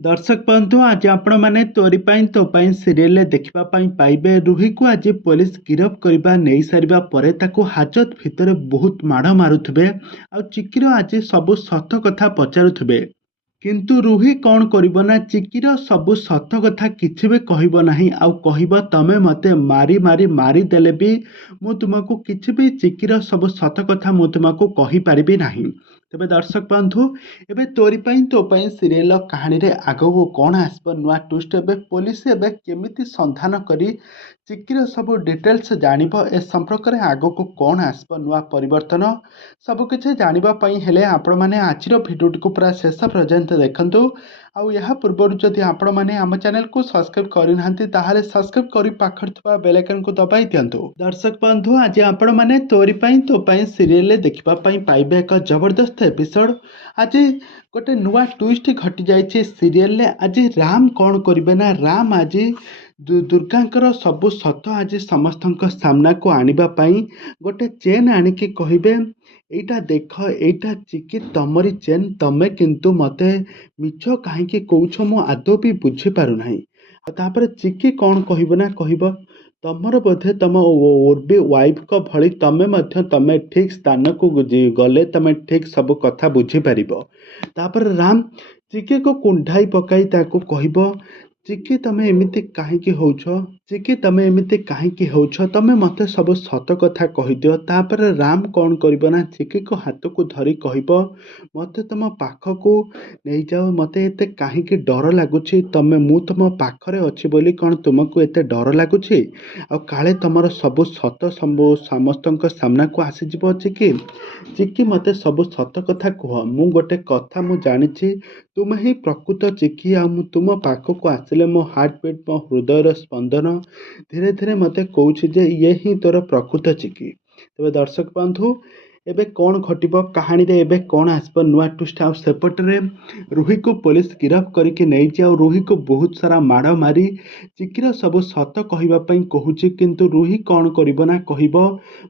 दर्शक बंधु आज आपण मैंने तोरी पाई तो पाई सीरियल देखा पाइबे रूही को आज पुलिस गिरफ करने नहीं सारिबा परे ताकू हाजत भितर बहुत माड़ मारुथिबे आ चिकीर आज सब सत कथा पचारुथिबे किंतु रूही कौन करिबो ना चिकीर सब सत कथा किछि भी कहबो नाही आउ कहबो तमे मते मारी मारी मारी देले भी मु तुमको किछि भी चिकीर सब सत कथा मु तुमको कहि परिबी नाही। तेबे दर्शक बंधु एबे तोरी पाई तो पाई सीरियल कहानी रे आगो कौन आसब नुआ ट्विस्ट एबे पुलिस एबे केमिति संधान करी चिकीर सब डिटेल्स जानिबो ए संपर्क रे आगो को कौन आसब नुआ परिवर्तन सब किछि जानिबा पई हेले आपण माने आजिर भिडियो को पूरा शेष पर्यंत देखंतु आउ या पूर्व जदि आपण माने आम चैनल को सब्सक्राइब करि नाहंती ताहाले सब्सक्राइब करी पाखर थवा बेल आइकन को दबाई दियंतु। दर्शक बंधु आज आपण माने तोरी पाई तो पाई सीरियल देखिबा पई पाइबे एक जबरदस्त एपिसोड। आज गोटे नुआ ट्विस्ट घटी जाइए सीरियल आज राम कौन करिबे ना राम आज दुर्गांकर सबु सत आज समस्त सामना को आनिबा पई गोटे चेन आनिकी कहिबे एटा देख एटा चिकी तमरी चेन तमे किंतु मते मिछ कहीं कौछ मु आदौ भी बुझी पारु नाही। तापर चिकी कौन कहब ना कहब तमर बोधे तुम ओर्बी वाइफ को भली तमे मध्य तमे ठीक स्थान को गले तमे ठीक सब कथा बुझी पारिबो। तापर राम चिकी को कुंढाई पकाई ताको कहब चिकी तमे एमिति काहीकि होउछ चिकी तमे एमिति काहीकि होउछ तमे मते सब सत कथा कहि दियो। तापर राम कौन करिबो ना चिकी को हाथ को धरी कहब मते तुम पाख को नहीं जाओ मते एते काहीकि डर लागुछि तमे मु तुम पाखरे अछि बोली कौन तुमको एते डर लागुछि आ काले तुमर सब सत समस्तक सामना को आसी जिवो चिकी मते सब सत कथा कह मु गोटे कथा मु जानिछि तुम ही प्रकृत चिकी आ तुम पाखक आसिले मो हार्ट बीट मो हृदयर स्पंदन धीरे धीरे मते कहूछि जे ये ही तोर प्रकृत चिकी। तेबे दर्शक बंधु एबे कौन घटिबो कहानी रे एबे कौन आसब नुआ ट्विस्ट आ सेपटे रूही को पुलिस गिरफ करके नहीं जाओ रूही को बहुत सारा माड़ मारी चिकीर सब सत कहबा पई कहूछि किंतु रूही कौन करिबो ना कहबो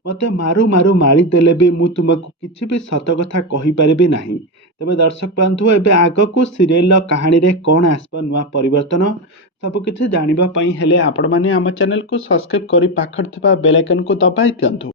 मते मारू मारू मारी देले भी मु तुमको किछि भी सत कथा कहि परिबी नाही। तेबे दर्शक बंधु एबे आग को सीरियल कहानी रे कौन आसब नुआ परिवर्तन सब किछि जानिबा पई हेले आपण माने आम चैनल को सब्सक्राइब करी पाखर थबा बेल आइकन को दबाई दियंतु।